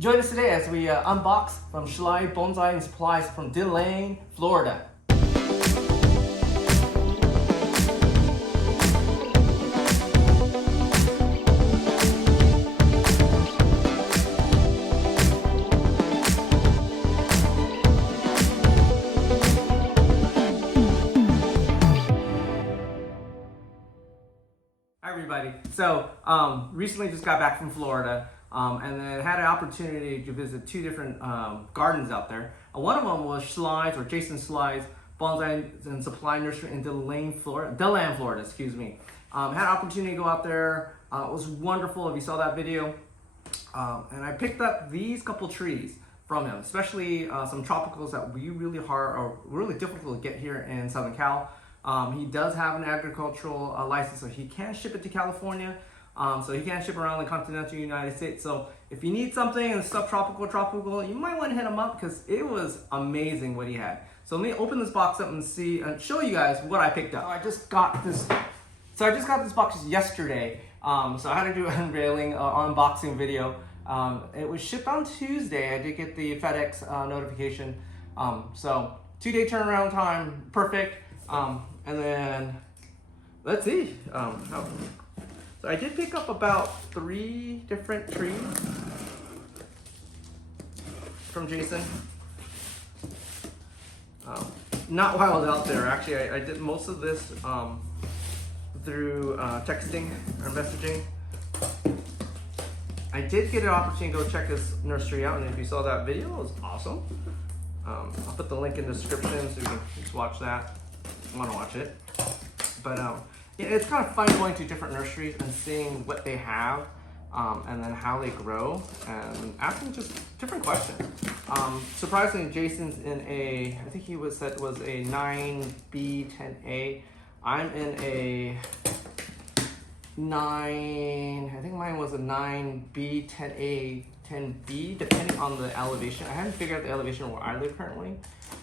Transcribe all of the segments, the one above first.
Join us today as we unbox from Schley Bonsai and Supplies from Deland, Florida. Hi everybody. So recently just got back from Florida and then had an opportunity to visit two different gardens out there. One of them was Schley's, or Jason Schley's Bonsai and Supply Nursery in Deland, Florida, excuse me. Had an opportunity to go out there. It was wonderful if you saw that video. And I picked up these couple trees from him, especially some tropicals that we really difficult to get here in Southern Cal. He does have an agricultural license, so he can ship it to California. So he can ship around the continental United States. So if you need something in subtropical, you might want to hit him up because it was amazing what he had. So let me open this box up and see and show you guys what I picked up. I just got this box yesterday. So I had to do an unveiling unboxing video. It was shipped on Tuesday. I did get the FedEx notification. So 2-day turnaround time, perfect. And then let's see. So I did pick up about 3 different trees from Jason. Not while I was out there. Actually, I did most of this through texting or messaging. I did get an opportunity to go check his nursery out, and if you saw that video, it was awesome. I'll put the link in the description so you can just watch that. I want to watch it. But yeah, it's kind of fun going to different nurseries and seeing what they have and then how they grow and asking just different questions. Surprisingly, Jason's in a, I think he said it was a 9B 10A. I'm in a 9, I think mine was a 9B 10A 10B, depending on the elevation. I haven't figured out the elevation where I live currently,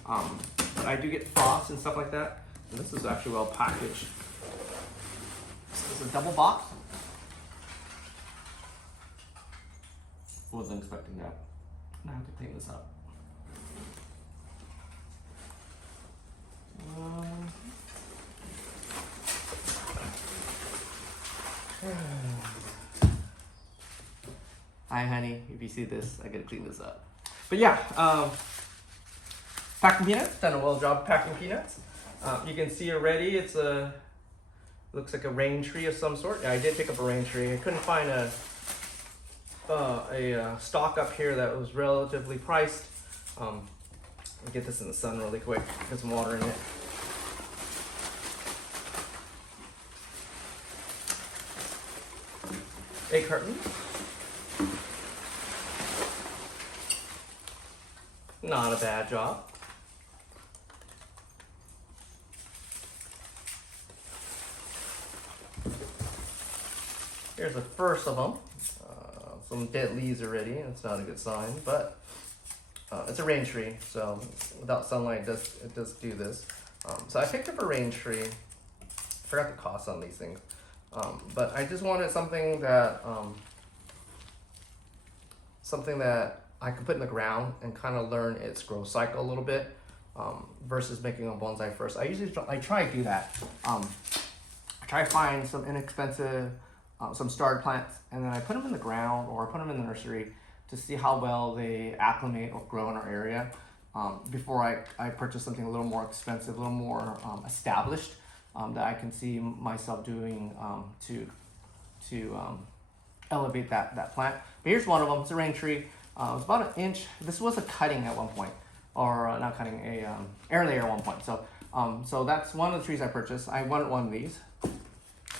but I do get frost and stuff like that. And this is actually well packaged. This is a double box. Wasn't expecting that. I have to clean this up. Hi honey, if you see this, I gotta clean this up. But yeah, packing peanuts, done a well job packing peanuts. You can see already it's looks like a rain tree of some sort. Yeah, I did pick up a rain tree. I couldn't find a stock up here that was relatively priced. I'll get this in the sun really quick, get some water in it. A carton. Not a bad job. Here's the first of them. Some dead leaves already. It's not a good sign, but it's a rain tree, so without sunlight, it does do this. So I picked up a rain tree. I forgot the cost on these things, but I just wanted something that I could put in the ground and kind of learn its growth cycle a little bit, versus making a bonsai first. I try to do that. I try to find some inexpensive some started plants, and then I put them in the ground or I put them in the nursery to see how well they acclimate or grow in our area before I purchase something a little more expensive, a little more established, that I can see myself doing to elevate that plant. But here's one of them. It's a rain tree. It was about 1 inch. This was a cutting at one point, or not cutting, a air layer at one point. So that's one of the trees I purchased. I wanted one of these.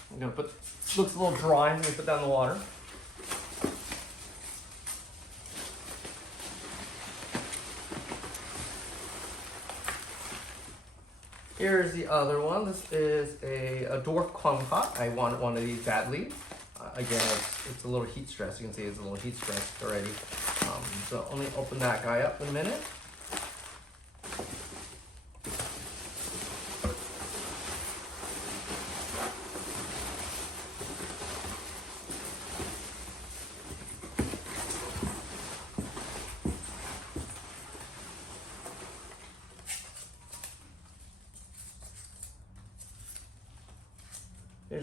I'm gonna put, looks a little dry, let me put that in the water. Here's the other one. This is a dwarf kumquat. I wanted one of these badly. Again, it's a little heat stress. You can see it's a little heat stressed already. So let me open that guy up in a minute.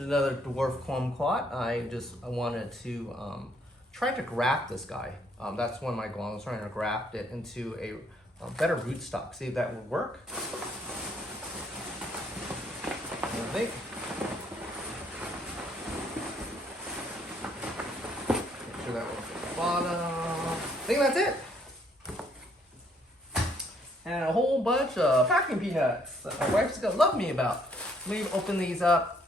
another dwarf kumquat. I wanted to try to graft this guy. That's one of my goals. I was trying to graft it into a better rootstock. See if that would work. I think. Make sure that works at the bottom. I think that's it. And a whole bunch of packing peanuts that my wife's gonna love me about. Let me open these up.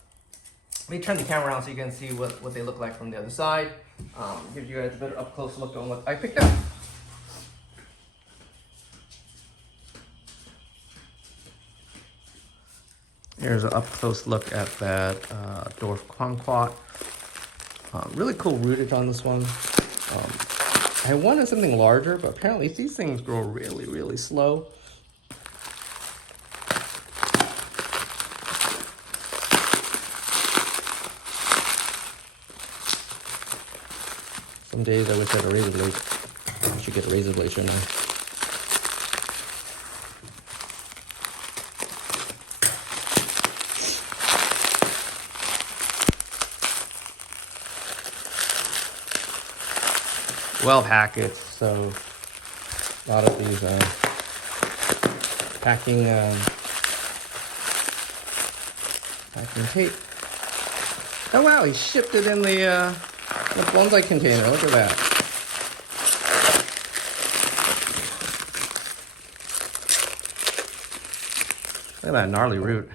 Let me turn the camera around so you can see what they look like from the other side. Give you guys a better up close look on what I picked up. Here's an up close look at that dwarf kumquat. Really cool rootage on this one. I wanted something larger, but apparently these things grow really, really slow. Some days I wish I had a razor blade. I should get a razor blade, shouldn't I? Well packaged, so a lot of these packing tape. Oh wow, he shipped it in the bonsai container. Look at that. Look at that gnarly root.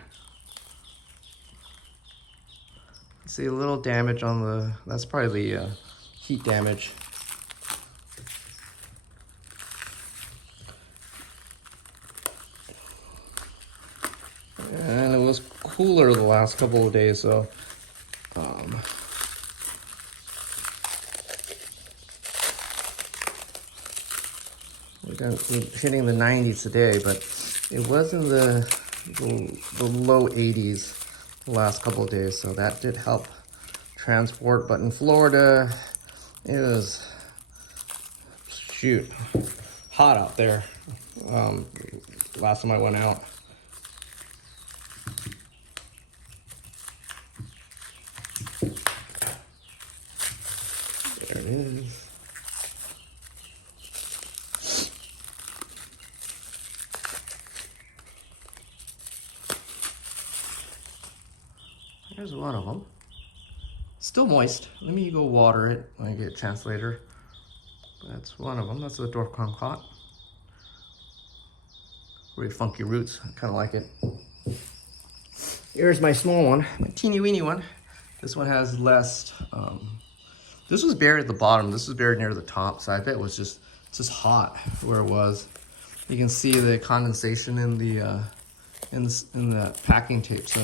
See a little damage on the, that's probably the heat damage. And it was cooler the last couple of days, so we're hitting the 90s today, but it was in the low 80s the last couple of days, so that did help transport. But in Florida, it was hot out there. Last time I went out. There it is. There's one of them. Still moist. Let me go water it when I get a chance later. That's one of them. That's the dwarf kumquat. Really funky roots. I kind of like it. Here's my small one, my teeny weeny one. This one has less. This was buried at the bottom. This was buried near the top, so I bet it was just hot where it was. You can see the condensation in the packing tape. So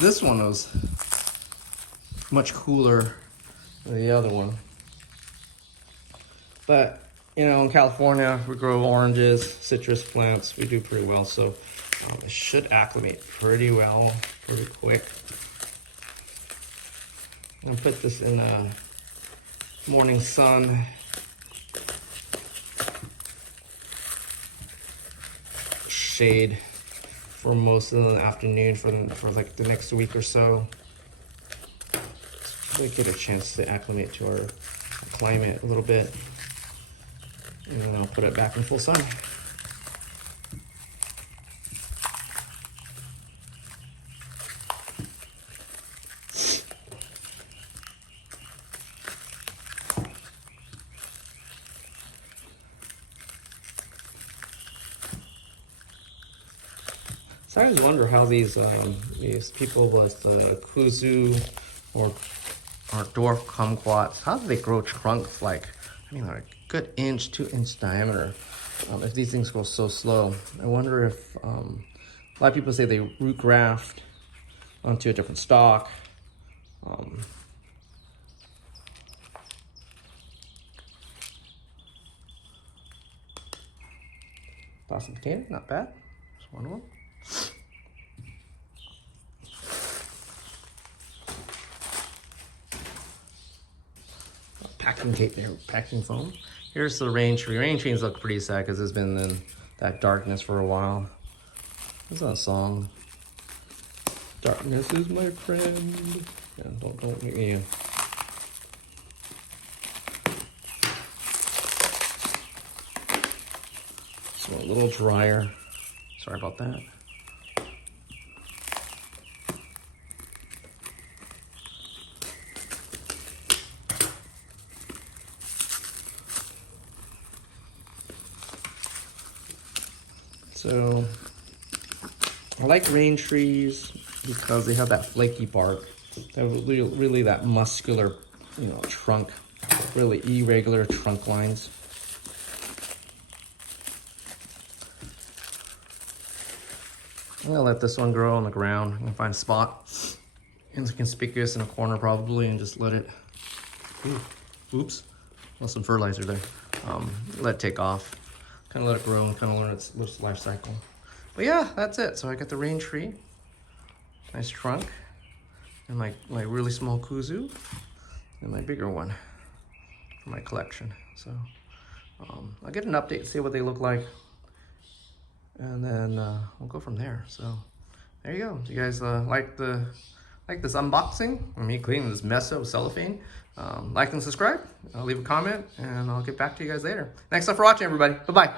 this one was much cooler than the other one. But you know, in California, we grow oranges, citrus plants. We do pretty well, so it should acclimate pretty well, pretty quick. I'm gonna put this in morning sun. Shade for most of the afternoon for like the next week or so. So we get a chance to acclimate to our climate a little bit. And then I'll put it back in full sun. So I always wonder how these people with kuzu or dwarf kumquats, how do they grow trunks like, I mean, like a good 2-inch diameter? If these things grow so slow, I wonder if a lot of people say they root graft onto a different stock. Plastic container, not bad. Just one of them. Packing tape there, packing foam. Here's the rain tree. Rain trees look pretty sad because it's been in that darkness for a while. What's that song? Darkness is my friend. Yeah, don't make me. So a little drier. Sorry about that. So I like rain trees because they have that flaky bark, that really that muscular, trunk, really irregular trunk lines. I'm gonna let this one grow on the ground. I'm gonna find a spot inconspicuous in a corner probably, and just let it. Oops, lost some fertilizer there. Let it take off. Kind of let it grow and kind of learn its life cycle. But yeah, that's it. So I got the rain tree, nice trunk, and my really small kuzu, and my bigger one for my collection. So I'll get an update, see what they look like, and then we'll go from there. So there you go. Do you guys like this unboxing? Or me cleaning this mess up with cellophane? Like and subscribe. I'll leave a comment, and I'll get back to you guys later. Thanks for watching, everybody. Bye-bye.